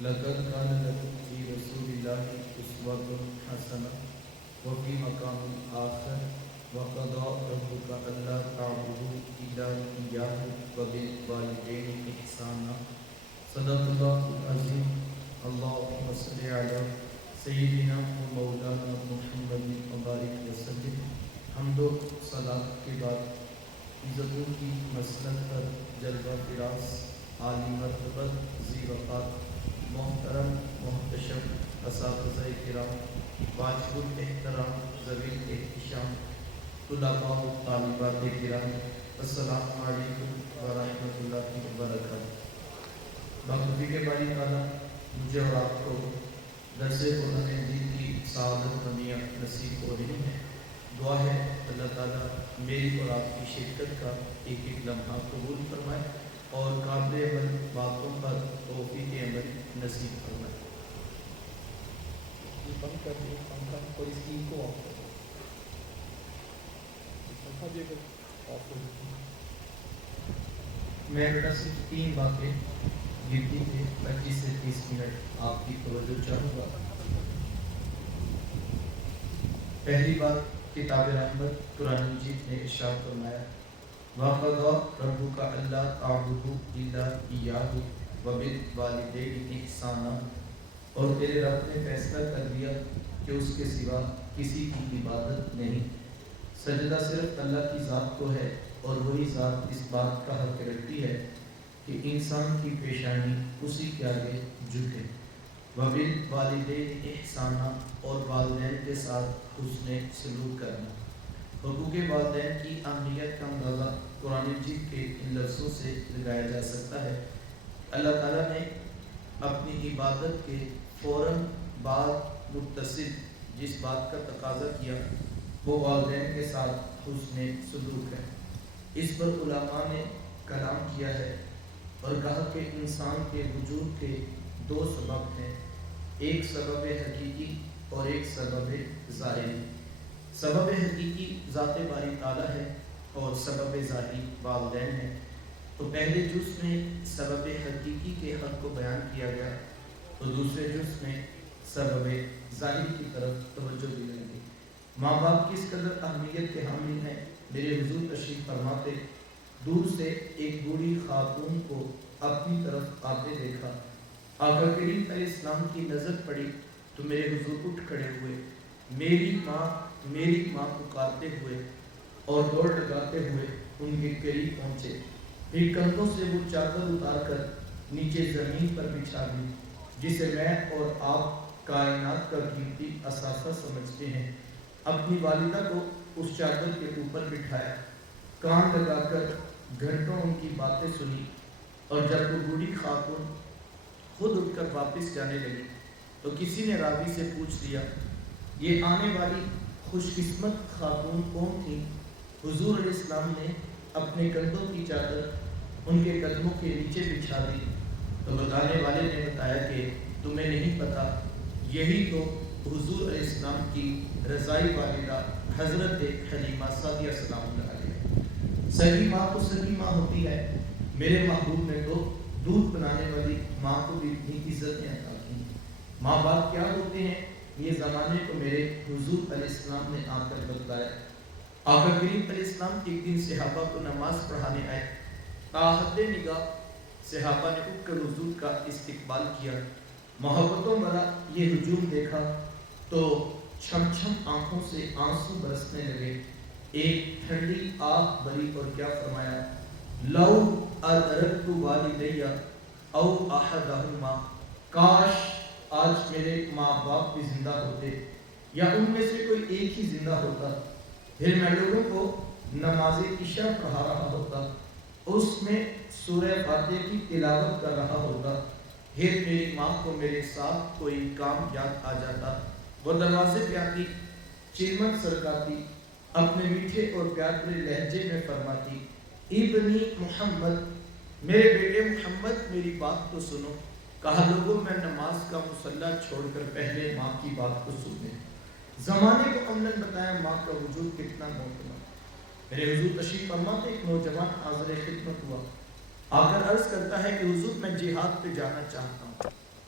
لقد كان لكم في رسول الله أسوة حسنة وفي مقام آخر وقضى ربك ألا تعبدوا إلا إياه وبالوالدين إحسانا صدق الله العظيم اللهم صل على سيدنا ومولانا محمد وبارك وسلم حمد و صلاۃ کے بعد عزتوں کی مسند پر جلوہ فراز عالی مرتبت ذی وقار محترم محتشم اساتذہ کرام واجب الاحترام ذوی الاحتشام طلباء و طالبات کرام السلام علیکم ورحمۃ اللہ وبرکاتہ۔ بخوبی کے باری تعالیٰ مجھے اور آپ کو درس قرآن مجید کی سعادت مندیاں نصیب ہو رہی ہیں۔ دعا ہے اللہ تعالیٰ میری اور آپ کی شرکت کا ایک ایک لمحہ قبول فرمائے اور قابل عمل باتوں پر توفیق عمل نصیب فرمائے۔ یہ بند کر دیں پنکھا اور اس کی کو آف کر دیں، پنکھا بھی اگر آف ہو جائے۔ میں بیٹا صرف 3 باتیں گنتی کے 25 سے 30 منٹ آپ کی توجہ چاہوں گا۔ پہلی بات کتاب رحمت قرآن مجید نے ارشاد فرمایا وَقَضَى رَبُّكَ أَلَّا تَعْبُدُوا إِلَّا إِيَّاهُ وَبِالْوَالِدَيْنِ إِحْسَانًا، اور تیرے رب نے فیصلہ کر دیا کہ اس کے سوا کسی کی عبادت نہیں، سجدہ صرف اللہ کی ذات کو ہے اور وہی ذات اس بات کا حق رکھتی ہے کہ انسان کی پیشانی اسی کے آگے جھکے۔ وَبِالْوَالِدَيْنِ إِحْسَانًا، اور والدین کے ساتھ حسن سلوک کرنا۔ حقوق والدین کی اہمیت کا اندازہ قرآن مجید کے ان لفظوں سے لگایا جا سکتا ہے۔ اللہ تعالیٰ نے اپنی عبادت کے فوراً بعد متصل جس بات کا تقاضا کیا وہ والدین کے ساتھ حسن سلوک ہے۔ اس پر علماء نے کلام کیا ہے اور کہا کہ انسان کے وجود کے 2 سبب ہیں، ایک سبب حقیقی اور ایک سبب ظاہری۔ سبب حقیقی ذات باری تعالیٰ ہے اور سبب ظاہری والدین ہے۔ تو پہلے جز میں سبب حقیقی کے حق کو بیان کیا گیا تو دوسرے جز میں سبب ظاہری کی طرف توجہ دی گئی۔ ماں باپ کس قدر اہمیت کے حامل ہیں میرے حضور تشریف فرماتے، دور سے ایک بوڑھی خاتون کو اپنی طرف آتے دیکھا، آقا کریم علیہ السلام کی نظر پڑی تو میرے حضور اٹھ کھڑے ہوئے، میری ماں پکارتے ہوئے اور دوڑ لگاتے ہوئے ان کے قریب پہنچے، پھر کندھوں سے وہ چادر اتار کر نیچے زمین پر بچھا دی جسے میں اور آپ کائنات کا قیمتی اثاثہ سمجھتے ہیں۔ اپنی والدہ کو اس چادر کے اوپر بٹھایا، کان لگا کر گھنٹوں ان کی باتیں سنی، اور جب وہ بوڑھی خاتون خود اٹھ کر واپس جانے لگی تو کسی نے راوی سے پوچھ لیا یہ آنے والی خوش قسمت خاتون کون تھی؟ حضور علیہ السلام نے اپنے کندھوں کی چادر ان کے قدموں کے نیچے بچھا دی تو بتانے والے نے بتایا کہ تمہیں نہیں پتا، یہی تو حضور علیہ السلام کی رضائی والدہ حضرت حلیمہ سعدیہ سلام اللہ علیہ۔ صحیح ماں تو صحیح ماں ہوتی ہے، میرے محبوب نے تو دودھ بنانے والی ماں کو بھی اتنی عزتیں عطا کی۔ ماں باپ کیا ہوتے ہیں یہ زمانے کو میرے حضور علیہ السلام نے آ کر بتلایا۔ آقا کریم علیہ السلام ایک دن صحابہ کو نماز پڑھانے آئے، تاحد نگاہ صحابہ نے اٹھ کر حضور کا استقبال کیا، محبتوں بھرا یہ ہجوم دیکھا تو چھم چھم آنکھوں سے آنسو برسنے لگے، ایک ٹھنڈی آہ بری اور کیا فرمایا لو ادرکت والدی او احدہما، کاش آج میرے ماں باپ بھی زندہ ہوتے یا ان میں سے کوئی ایک ہی زندہ ہوتا، پھر میں لوگوں کو نماز عشاء پڑھا رہا ہوتا، اس میں سورہ فاتحہ کی تلاوت کر رہا ہوتا، پھر میری ماں کو میرے ساتھ کوئی کام یاد آ جاتا، وہ دروازے پہ آتی، چیمن سرکاتی، اپنے میٹھے اور پیارے لہجے میں فرماتی ابنی محمد، میرے بیٹے محمد میری بات تو سنو۔ کہا لوگوں میں نماز کا مصلی چھوڑ کر پہلے ماں کی بات کو سننے، زمانے کو عملاً بتایا ماں کا وجود کتنا محترم۔ میرے حضور تشریف فرما تھے، ایک نوجوان حاضر خدمت ہوا، آ کر عرض کرتا ہے کہ حضور میں جہاد پہ جانا چاہتا ہوں،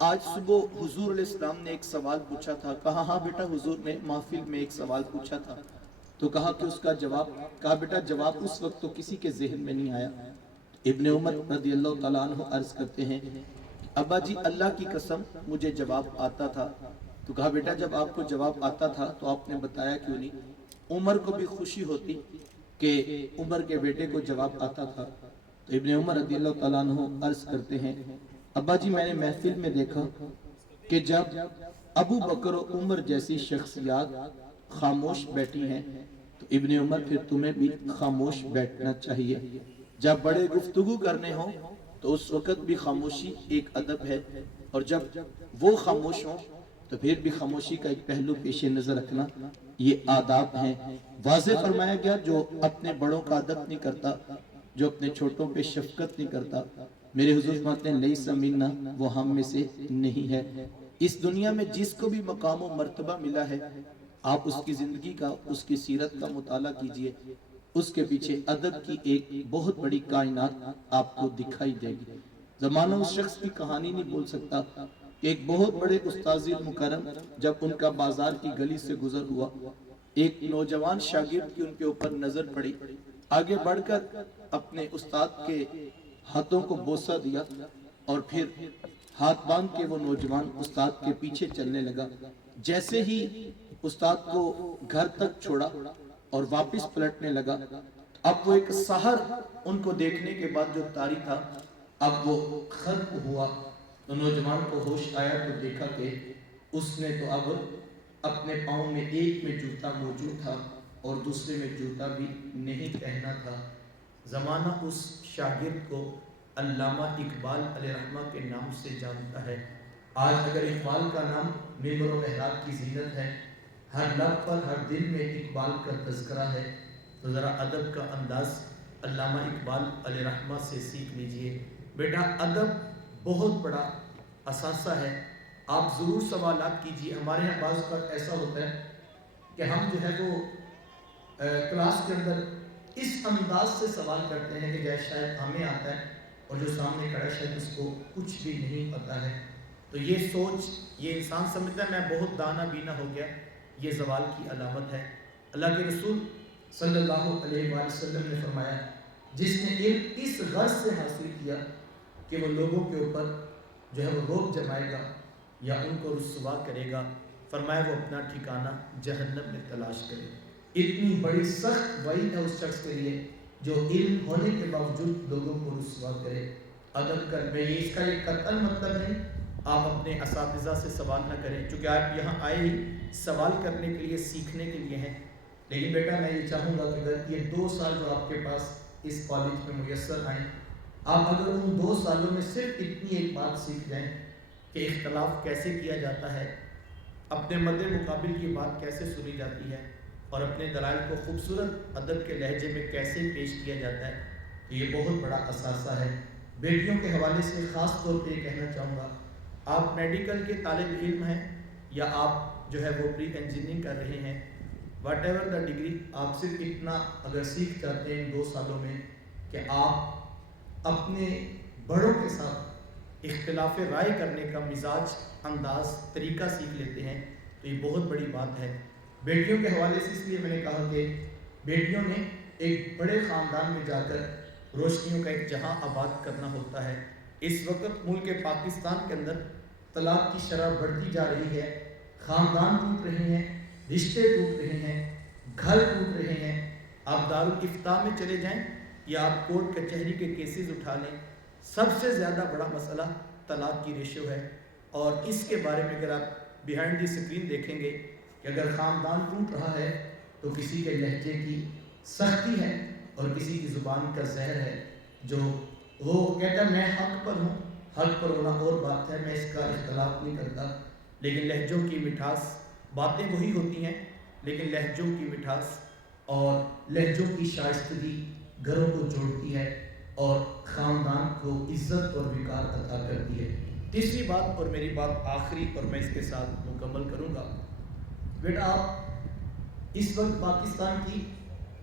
آج صبح حضور علیہ السلام نے ایک سوال پوچھا تھا. کہا ہاں بیٹا حضور نے محفل میں ایک سوال پوچھا تھا. تو کہا کہ اس کا جواب. کہا بیٹا جواب اس وقت تو کسی کے ذہن میں نہیں آیا. ابن عمر رضی اللہ تعالیٰ عنہ عرض کرتے ہیں ابا جی اللہ کی قسم مجھے جواب آتا تھا. تو کہا بیٹا جب آپ کو جواب آتا تھا تو آپ نے بتایا کیوں نہیں؟ عمر کو بھی خوشی ہوتی کہ عمر کے بیٹے کو جواب آتا تھا. تو ابن عمر رضی اللہ تعالیٰ عنہ عرض کرتے ہیں ابا جی میں نے محفل میں دیکھا کہ جب ابو بکر و عمر جیسی شخصیات خاموش بیٹھی ہیں تو ابن عمر پھر تمہیں بھی خاموش بیٹھنا چاہیے. جب بڑے گفتگو کرنے ہوں تو اس وقت بھی خاموشی ایک ادب ہے, اور جب وہ خاموش ہوں تو پھر بھی خاموشی کا ایک پہلو پیش نظر رکھنا یہ آداب ہیں. واضح فرمایا گیا جو اپنے بڑوں کا ادب نہیں کرتا, جو اپنے چھوٹوں پہ شفقت نہیں کرتا, میرے حضور فرماتے ہیں لیس منا, وہ ہم میں سے نہیں ہے. اس دنیا میں جس کو بھی مقام و مرتبہ ملا ہے آپ اس کی زندگی کا, اس کی سیرت کا مطالعہ کیجئے, اس کے پیچھے ادب کی ایک بہت بڑی کائنات آپ کو دکھائی دے گی. زمانہ اس شخص کی کہانی نہیں بول سکتا کہ ایک بہت بڑے استاذ مکرم جب ان کا بازار کی گلی سے گزر ہوا, ایک نوجوان شاگرد کی ان کے اوپر نظر پڑی, آگے بڑھ کر اپنے استاد کے ہاتھوں کو بوسہ دیا اور پھر ہاتھ باندھ کے وہ نوجوان استاد کے پیچھے چلنے لگا. جیسے ہی استاد کو گھر تک چھوڑا اور واپس پلٹنے لگا, اب وہ ایک سحر ان کو دیکھنے کے بعد جو طاری تھا اب وہ ختم ہوا. تو نوجوان کو ہوش آیا تو دیکھا کہ اس نے تو اب اپنے پاؤں میں ایک میں جوتا موجود تھا اور دوسرے میں جوتا بھی نہیں پہنا تھا. زمانہ اس شاگرد کو علامہ اقبال علیہ رحمہ کے نام سے جانتا ہے. آج اگر اقبال کا نام ممبر و محراب کی زینت ہے, ہر لب پر ہر دل میں اقبال کا تذکرہ ہے, تو ذرا ادب کا انداز علامہ اقبال علیہ رحمہ سے سیکھ لیجئے. بیٹا ادب بہت بڑا اثاثہ ہے, آپ ضرور سوالات کیجئے. ہمارے یہاں بعض کا ایسا ہوتا ہے کہ ہم جو ہے وہ کلاس کے اندر اس انداز سے سوال کرتے ہیں کہ جیسے شاید ہمیں آتا ہے اور جو سامنے کھڑا شاید اس کو کچھ بھی نہیں پتا ہے. تو یہ سوچ, یہ انسان سمجھتا ہے میں بہت دانا بینا ہو گیا, یہ زوال کی علامت ہے. اللہ کے رسول صلی اللہ علیہ وآلہ وسلم نے فرمایا جس نے علم اس غرض سے حاصل کیا کہ وہ لوگوں کے اوپر جو ہے وہ روب جمائے گا یا ان کو رسوا کرے گا, فرمایا وہ اپنا ٹھکانہ جہنم میں تلاش کرے. اتنی بڑی سخت وعید ہے اس شخص کے لیے جو علم ہونے کے باوجود لوگوں کو رسوا کرے. ادب کر میں یہ اس کا یہ قطعاً مطلب نہیں آپ اپنے اساتذہ سے سوال نہ کریں, چونکہ آپ یہاں آئے ہی سوال کرنے کے لیے, سیکھنے کے لیے ہیں. لیکن بیٹا میں یہ چاہوں گا کہ اگر یہ 2 سال جو آپ کے پاس اس کالج میں میسر آئیں, آپ اگر ان 2 سالوں میں صرف اتنی ایک بات سیکھ جائیں کہ اختلاف کیسے کیا جاتا ہے, اپنے مد مقابل کی بات کیسے سنی جاتی ہے, اور اپنے دلائل کو خوبصورت ادب کے لہجے میں کیسے پیش کیا جاتا ہے, تو یہ بہت بڑا اثاثہ ہے. بیٹیوں کے حوالے سے خاص طور پہ یہ کہنا چاہوں گا, آپ میڈیکل کے طالب علم ہیں یا آپ جو ہے وہ پری انجینئرنگ کر رہے ہیں, واٹ ایور دا ڈگری, آپ صرف اتنا اگر سیکھ جاتے ہیں 2 سالوں میں کہ آپ اپنے بڑوں کے ساتھ اختلاف رائے کرنے کا مزاج, انداز, طریقہ سیکھ لیتے ہیں, تو یہ بہت بڑی بات ہے. بیٹیوں کے حوالے سے اس لیے میں نے کہا کہ بیٹیوں نے ایک بڑے خاندان میں جا کر روشنیوں کا ایک جہاں آباد کرنا ہوتا ہے. اس وقت ملک پاکستان کے اندر طلاق کی شرح بڑھتی جا رہی ہے, خاندان ٹوٹ رہے ہیں, رشتے ٹوٹ رہے ہیں, گھر ٹوٹ رہے ہیں. آپ دارالافتاء میں چلے جائیں یا آپ کورٹ کچہری کے کیسز اٹھا لیں, سب سے زیادہ بڑا مسئلہ طلاق کی ریشو ہے. اور اس کے بارے میں اگر آپ بیہائنڈ دی اسکرین دیکھیں گے کہ اگر خاندان ٹوٹ رہا ہے تو کسی کے لہجے کی سختی ہے اور کسی کی زبان کا زہر ہے, جو وہ کہتا ہے میں حق پر ہوں, حق پر ہونا اور بات ہے, میں اس کا اختلاف نہیں کرتا, لیکن لہجوں کی مٹھاس, باتیں وہی ہوتی ہیں لیکن لہجوں کی مٹھاس اور لہجوں کی شائستگی گھروں کو جوڑتی ہے اور خاندان کو عزت اور وقار عطا کرتی ہے. تیسری بات اور میری بات آخری اور میں اس کے ساتھ مکمل کروں گا. بیٹا آپ اس وقت پاکستان کی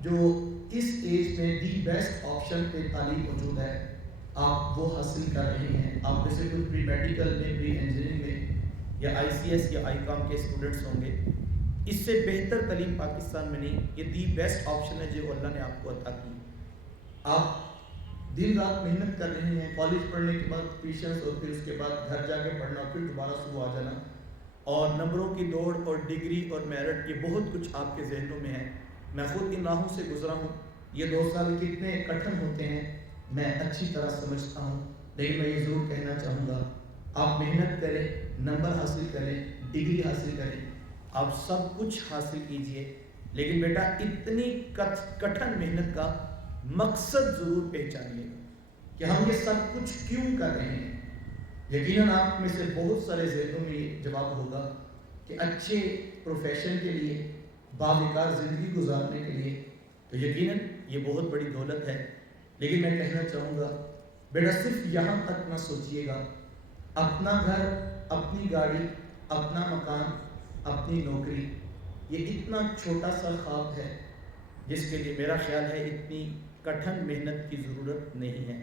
جو اس ایج میں دی بیسٹ آپشن پہ تعلیم موجود ہے, آپ وہ حاصل کر رہے ہیں. آپ میں سے کچھ پری میڈیکل میں، پری انجینئرنگ میں یا آئی سی ایس یا آئی کام کے اسٹوڈنٹس ہوں گے. اس سے بہتر تعلیم پاکستان میں نہیں. یہ دی بیسٹ آپشن ہے جو اللہ نے آپ کو عطا کی. آپ دن رات محنت کر رہے ہیں، کالج پڑھنے کے بعد ٹیوشنس اور پھر اس کے بعد گھر جا کے پڑھنا، پھر دوبارہ صبح آ جانا، اور نمبروں کی دوڑ اور ڈگری اور میرٹ، یہ بہت کچھ آپ کے ذہنوں میں ہے. میں خود ان راہوں سے گزرا ہوں. یہ 2 سال کتنے کٹھن ہوتے ہیں میں اچھی طرح سمجھتا ہوں. لیکن میں یہ ضرور کہنا چاہوں گا، آپ محنت کریں، نمبر حاصل کریں، ڈگری حاصل کریں، آپ سب کچھ حاصل کیجئے. لیکن بیٹا اتنی کٹھن محنت کا مقصد ضرور پہچانیے کہ ہم یہ سب کچھ کیوں کر رہے ہیں. یقیناً آپ میں سے بہت سارے ذہنوں میں یہ جواب ہوگا کہ اچھے پروفیشن کے لیے، باوقار زندگی گزارنے کے لیے. تو یقیناً یہ بہت بڑی دولت ہے. لیکن میں کہنا چاہوں گا بیٹا صرف یہاں تک نہ سوچیے گا. اپنا گھر، اپنی گاڑی، اپنا مکان، اپنی نوکری، یہ اتنا چھوٹا سا خواب ہے جس کے لیے میرا خیال ہے اتنی کٹھن محنت کی ضرورت نہیں ہے.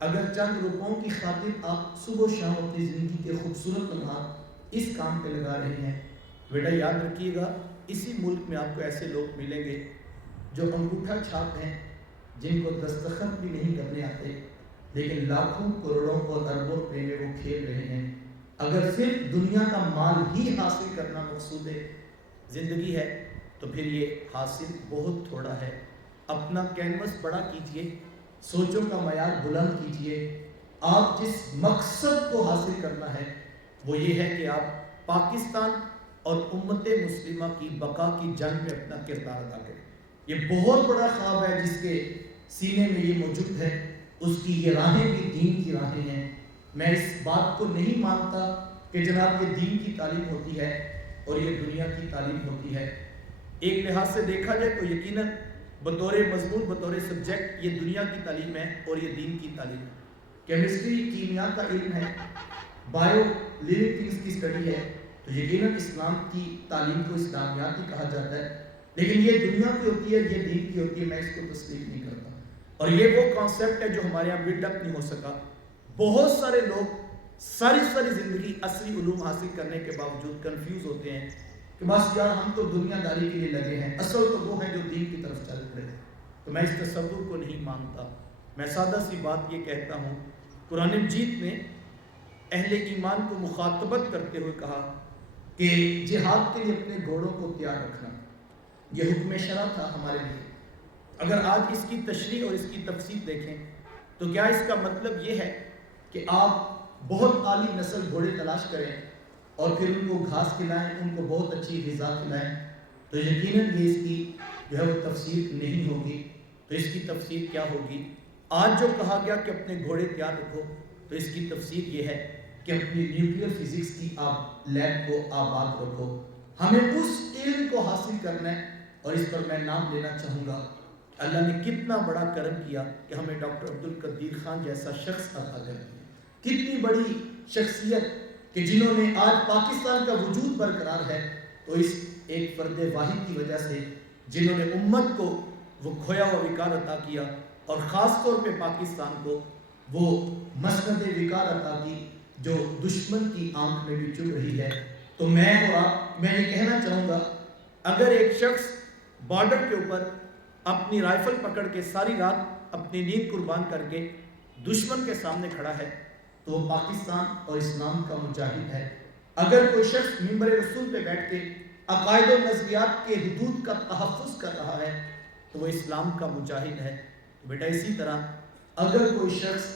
اگر چند روپوں کی خاطر آپ صبح و شام اپنی زندگی کے خوبصورت لمحات اس کام پہ لگا رہے ہیں، بیٹا یاد رکھیے گا اسی ملک میں آپ کو ایسے لوگ ملیں گے جو انگوٹھا چھاپ ہیں، جن کو دستخط بھی نہیں کرنے آتے، لیکن لاکھوں کروڑوں اور اربوں روپے میں وہ کھیل رہے ہیں. اگر صرف دنیا کا مال ہی حاصل کرنا مقصود زندگی ہے تو پھر یہ حاصل بہت تھوڑا ہے. اپنا کینوس بڑا کیجئے، سوچوں کا معیار بلند کیجئے. آپ جس مقصد کو حاصل کرنا ہے وہ یہ ہے کہ آپ پاکستان اور امت مسلمہ کی بقا کی جنگ میں اپنا کردار ادا کریں. یہ بہت بڑا خواب ہے جس کے سینے میں یہ موجود ہے. اس کی یہ راہیں بھی دین کی راہیں ہیں. میں اس بات کو نہیں مانتا کہ جناب یہ دین کی تعلیم ہوتی ہے اور یہ دنیا کی تعلیم ہوتی ہے. ایک لحاظ سے دیکھا جائے تو یقیناً بطور مضمون، بطور سبجیکٹ یہ دنیا کی تعلیم ہے اور یہ دین کی تعلیم ہے. کیمسٹری کیمیا کا علم ہے، بایو لیونگ تھنگس کی اسٹڈی ہے، تو یقیناً اسلام کی تعلیم کو اسلامیات ہی کہا جاتا ہے. لیکن یہ دنیا کی ہوتی ہے، یہ دین کی ہوتی ہے. میں اس کو تسلیم نہیں کرتا. اور یہ وہ کانسیپٹ ہے جو ہمارے یہاں بلڈ اپ نہیں ہو سکا. بہت سارے لوگ ساری زندگی عصری علوم حاصل کرنے کے باوجود کنفیوز ہوتے ہیں کہ بس یار ہم تو دنیا داری کے لیے لگے ہیں، اصل تو وہ ہے جو دین کی طرف چل پڑے. تو میں اس تصور کو نہیں مانتا. میں سادہ سی بات یہ کہتا ہوں، قرآن مجید نے اہل ایمان کو مخاطبت کرتے ہوئے کہا کہ جہاد کے لیے اپنے گھوڑوں کو تیار رکھنا. یہ حکم شرع تھا ہمارے لیے. اگر آج اس کی تشریح اور اس کی تفصیل دیکھیں تو کیا اس کا مطلب یہ ہے کہ آپ بہت اعلیٰ نسل گھوڑے تلاش کریں اور پھر ان کو گھاس کھلائیں، ان کو بہت اچھی غذا کھلائیں؟ تو یقیناً یہ اس کی جو ہے وہ تفسیر نہیں ہوگی. تو اس کی تفسیر کیا ہوگی؟ آج جو کہا گیا کہ اپنے گھوڑے تیار رکھو، تو اس کی تفسیر یہ ہے کہ اپنی نیوکلیئر فزکس کی آپ لیب کو آباد رکھو. ہمیں اس علم کو حاصل کرنا ہے. اور اس پر میں نام لینا چاہوں گا، اللہ نے کتنا بڑا کرم کیا کہ ہمیں ڈاکٹر عبدالقدیر خان جیسا شخص عطا کر دیا. کتنی بڑی شخصیت کہ جنہوں نے آج پاکستان کا وجود برقرار ہے، تو اس ایک فرد واحد کی وجہ سے، جنہوں نے امت کو وہ کھویا ہوا وقار عطا کیا اور خاص طور پہ پاکستان کو وہ مسند وقار عطا کی جو دشمن کی آنکھ میں بھی چبھ رہی ہے. تو میں اور آپ، میں یہ کہنا چاہوں گا، اگر ایک شخص بارڈر کے اوپر اپنی رائفل پکڑ کے ساری رات اپنی نیند قربان کر کے دشمن کے سامنے کھڑا ہے تو وہ پاکستان اور اسلام کا مجاہد ہے. اگر کوئی شخص منبر رسول پہ بیٹھ کے عقائد و نظریات کے حدود کا تحفظ کر رہا ہے تو وہ اسلام کا مجاہد ہے. تو بیٹا اسی طرح اگر کوئی شخص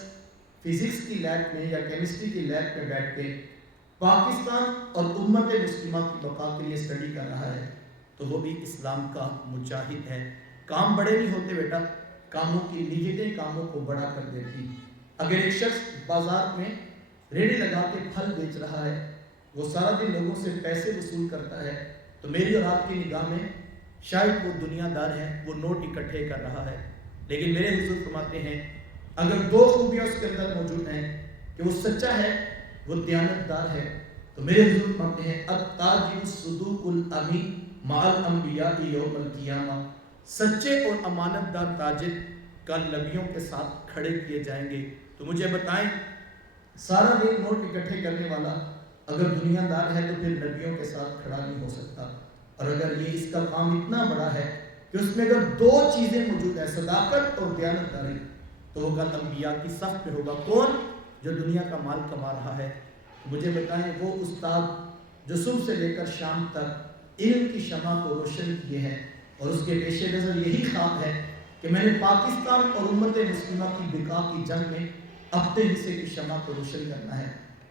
فزکس کی لیب میں یا کیمسٹری کی لیب میں بیٹھ کے پاکستان اور امت مسلمہ کی بقا کے لیے اسٹڈی کر رہا ہے تو وہ بھی اسلام کا مجاہد ہے. کام بڑے نہیں ہوتے بیٹا، کاموں کی نیتیں کاموں کو بڑا کر دیتی. اگر ایک شخص بازار میں ریڑھی لگا کے پھل بیچ رہا ہے، وہ سارا دن لوگوں سے پیسے وصول کرتا ہے، تو میری اور آپ کی نگاہ میں شاید وہ دنیا دار ہے، وہ نوٹ اکٹھے کر رہا ہے. لیکن میرے حضور فرماتے ہیں اگر 2 خوبیاں اس کے اندر موجود ہیں کہ وہ سچا ہے، وہ دیانت دار ہے، تو میرے حضور فرماتے ہیں التاجر الصدوق الامین مع الانبیاء یوم القیامہ. سچے اور امانت دار تاجر کل نبیوں کے ساتھ کھڑے کیے جائیں گے. تو مجھے بتائیں سارا دن نوٹ اکٹھے کرنے والا اگر دنیا دار ہے تو پھر نبیوں کے ساتھ کھڑا نہیں ہو سکتا. اور اگر یہ اس کا کام اتنا بڑا ہے کہ اس میں اگر دو چیزیں موجود ہیں، صداقت اور دیانتداری، تو وہ کل انبیاء کی صف میں ہوگا. کون؟ جو دنیا کا مال کما رہا ہے. مجھے بتائیں وہ استاد جو صبح سے لے کر شام تک علم کی شمع کو روشن کیے ہیں اور اس کے پیش نظر یہی خواب ہے کہ میں نے پاکستان اور امت مسلمہ کی بقا کی جنگ میں اپنے حصے کی شمع کو روشن کرنا ہے.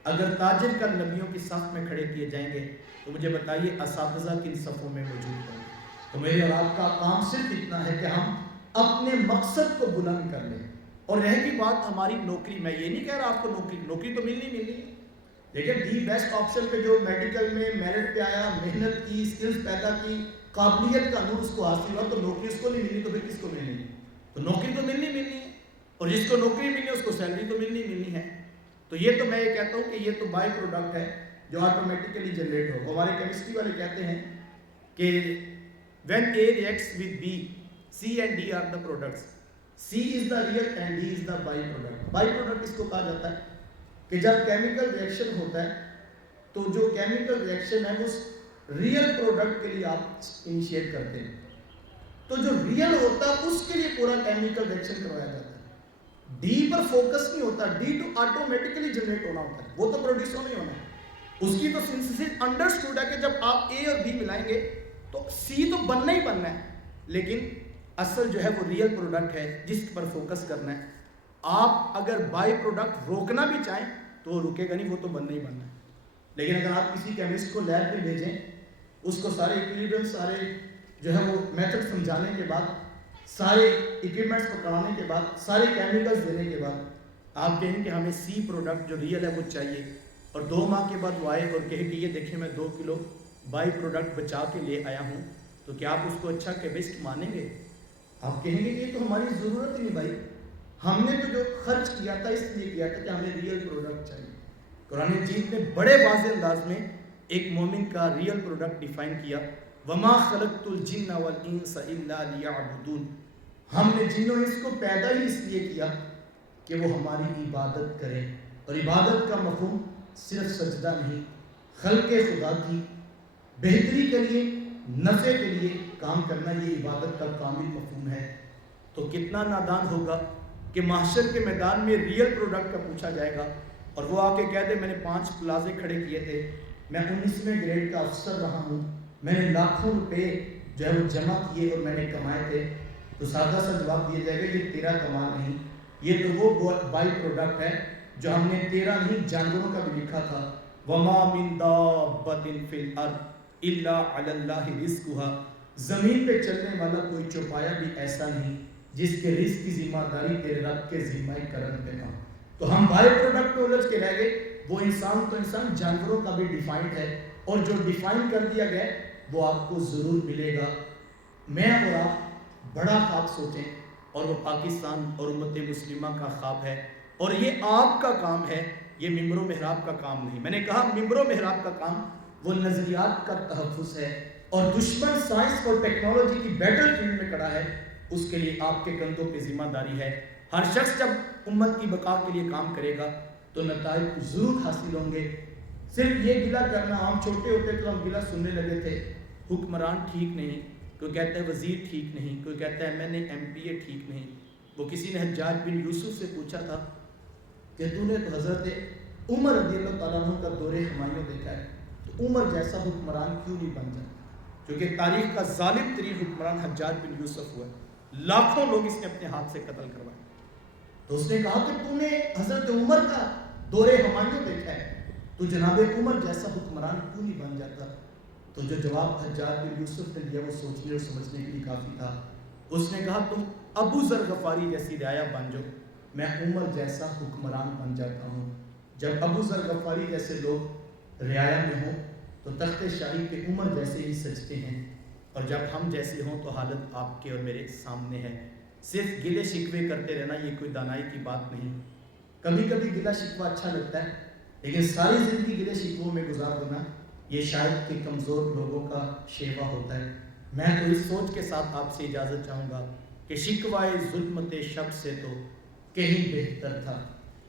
اگر تاجر کل نبیوں کی صف میں کھڑے کیے جائیں گے تو مجھے بتائیے اساتذہ کن صفوں میں موجود ہوں. تو میرے اور آپ کا کام صرف اتنا ہے کہ ہم اپنے مقصد کو بلند کر لیں. اور رہ کی بات ہماری نوکری، میں یہ نہیں کہہ رہا آپ کو نوکری تو ملنی ہے، لیکن دی بیسٹ آپشن پہ جو میڈیکل میں میرٹ پہ آیا، محنت کی، اسکلز پیدا کی، قابلیت کا نور اس کو حاصل ہوا، تو نوکری اس کو نہیں ملی تو پھر کس کو ملنی؟ تو نوکری تو ملنی ہے، اور جس کو نوکری ملی اس کو سیلری تو ملنی ہے. تو یہ تو میں یہ کہتا ہوں کہ یہ تو بائی پروڈکٹ ہے جو آٹومیٹیکلی جنریٹ ہو. ہمارے کیمسٹری والے کہتے ہیں کہ when A reacts with B, C and D are the products. C is the real and D is the by product. Byproduct اس کو کہا جاتا ہے کہ جب کیمیکل ریئیکشن ہوتا ہے تو جو کیمیکل ریئیکشن ہے اس ریئل پروڈکٹ کے لیے آپ انیشیٹ کرتے ہیں. تو جو ریئل ہوتا ہے اس کے لیے پورا کیمیکل ریئیکشن کروایا جاتا ہے. ڈی پر فوکس نہیں ہوتا، ڈی تو آٹومیٹیکلی جنریٹ ہونا ہوتا ہے، وہ تو پروڈیوس نہیں ہونا. اس کی تو سنتھسس انڈرسٹوڈ ہے کہ جب آپ اے اور بی ملائیں گے تو سی تو بننا ہی بننا ہے، لیکن اصل جو ہے وہ ریئل پروڈکٹ ہے جس پر فوکس کرنا ہے. آپ اگر بائی پروڈکٹ روکنا بھی چاہیں تو وہ رکے گا نہیں، وہ تو بننا ہی بننا ہے. لیکن اگر آپ کسی کیمسٹ کو لیب میں بھیجیں، اس کو سارے ایکویلیبریم، سارے جو ہے وہ میتھڈ سمجھانے کے بعد، سارے اکوپمنٹس پکڑانے کے بعد، سارے کیمیکلز دینے کے بعد آپ کہیں کہ ہمیں سی پروڈکٹ جو ریئل ہے وہ چاہیے، اور 2 ماہ کے بعد وہ آئے اور کہے کہ یہ دیکھیں میں 2 کلو بائی پروڈکٹ بچا کے لے آیا ہوں، تو کیا آپ اس کو اچھا کیمسٹ مانیں گے؟ آپ کہیں گے کہ یہ تو ہماری ضرورت ہی نہیں بھائی، ہم نے تو جو خرچ کیا تھا اس لیے کیا تھا کہ ہمیں ریئل پروڈکٹ چاہیے. قرآن مجید نے بڑے واضح انداز میں ایک مومن کا ریئل پروڈکٹ ڈیفائن کیا. وَمَا خَلَقْتُ الْجِنَّ وَالْإِنسَ إِلَّا لِيَعْبُدُونَ. ہم نے جن و انس کو پیدا ہی اس لیے کیا کہ وہ ہماری عبادت کریں. اور عبادت کا مفہوم صرف سجدہ نہیں، خلق خدا کی بہتری کے لیے، نفع کے لیے کام کرنا، یہ عبادت کا کامل مفہوم ہے. تو کتنا نادان ہوگا کہ محشر کے میدان میں ریئل پروڈکٹ کا پوچھا جائے گا اور وہ آ کے کہہ دے میں نے 5 پلازے کھڑے کیے تھے، میں 19ویں گریڈ کا افسر رہا ہوں، میں نے لاکھوں روپے جو ہے وہ جمع کیے اور میں نے کمائے تھے. تو سادہ سا جواب دیا جائے گا یہ تیرا کمال نہیں، یہ تو وہ بائی پروڈکٹ ہے جو ہم نے تیرا نہیں جانوروں کا بھی لکھا تھا. وَمَا مِن دَابَّةٍ فِي الْأَرْضِ إِلَّا عَلَى اللَّهِ رِزْقُهَا. زمین پہ چلنے والا کوئی چوپایا بھی ایسا نہیں جس کے رزق کی ذمہ داری تیرے رب کے ذمہ کرم پہ نہ. تو ہم بائی پروڈکٹ میں الجھ کے رہ گئے. وہ انسان تو انسان جانوروں کا بھی ڈیفائنڈ ہے، اور جو ڈیفائن کر دیا گیا وہ آپ کو ضرور ملے گا. میں اور آپ بڑا خواب سوچیں، اور وہ پاکستان اور امت مسلمہ کا خواب ہے، اور یہ آپ کا کام ہے، یہ ممبر و محراب کا کام نہیں. میں نے کہا ممبر و محراب کا کام وہ نظریات کا تحفظ ہے، اور دشمن سائنس اور ٹیکنالوجی کی بیٹل فیلڈ میں کھڑا ہے، اس کے لیے آپ کے کندھوں پہ ذمہ داری ہے. ہر شخص جب امت کی بقا کے لیے کام کرے گا تو نتائج ضرور حاصل ہوں گے. صرف یہ گلہ کرنا، ہم چھوٹے ہوتے تو ہم گلہ سننے لگے تھے حکمران ٹھیک نہیں، کوئی کہتا ہے وزیر ٹھیک نہیں، کوئی کہتا ہے میں نے MPA ٹھیک نہیں. وہ کسی نے حجاج بن یوسف سے پوچھا تھا کہ تو نے تو حضرت عمر رضی اللہ تعالیٰ عنہ کا دور ہمایوں دیکھا ہے، تو عمر جیسا حکمران کیوں نہیں بن جاتا؟ کیونکہ تاریخ کا ظالم ترین حکمران حجاج بن یوسف ہوا ہے، لاکھوں لوگ اس نے اپنے ہاتھ سے قتل کروائے. تو اس نے کہا کہ تو نے حضرت عمر کا دور ہمایوں دیکھا ہے، تو جناب عمر جیسا حکمران کیوں نہیں بن جاتا؟ تو جو جواب حجاج بن یوسف نے دیا وہ سوچنے اور سمجھنے کے لیے کافی تھا. اس نے کہا تم ابو ذر غفاری جیسی رعایا بن جاؤ، میں عمر جیسا حکمران بن جاتا ہوں. جب ابو ذر غفاری جیسے لوگ رعایا میں ہوں تو تخت شاہی کے عمر جیسے ہی سجتے ہیں، اور جب ہم جیسے ہوں تو حالت آپ کے اور میرے سامنے ہے. صرف گلے شکوے کرتے رہنا یہ کوئی دانائی کی بات نہیں. کبھی کبھی گلہ شکوہ اچھا لگتا ہے، لیکن ساری زندگی گلے شکووں میں گزار دینا یہ شاید کہ کمزور لوگوں کا شیوا ہوتا ہے. میں تو اس سوچ کے ساتھ آپ سے اجازت چاہوں گا کہ شکوائے ظلمت شب سے تو کہیں بہتر تھا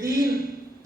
3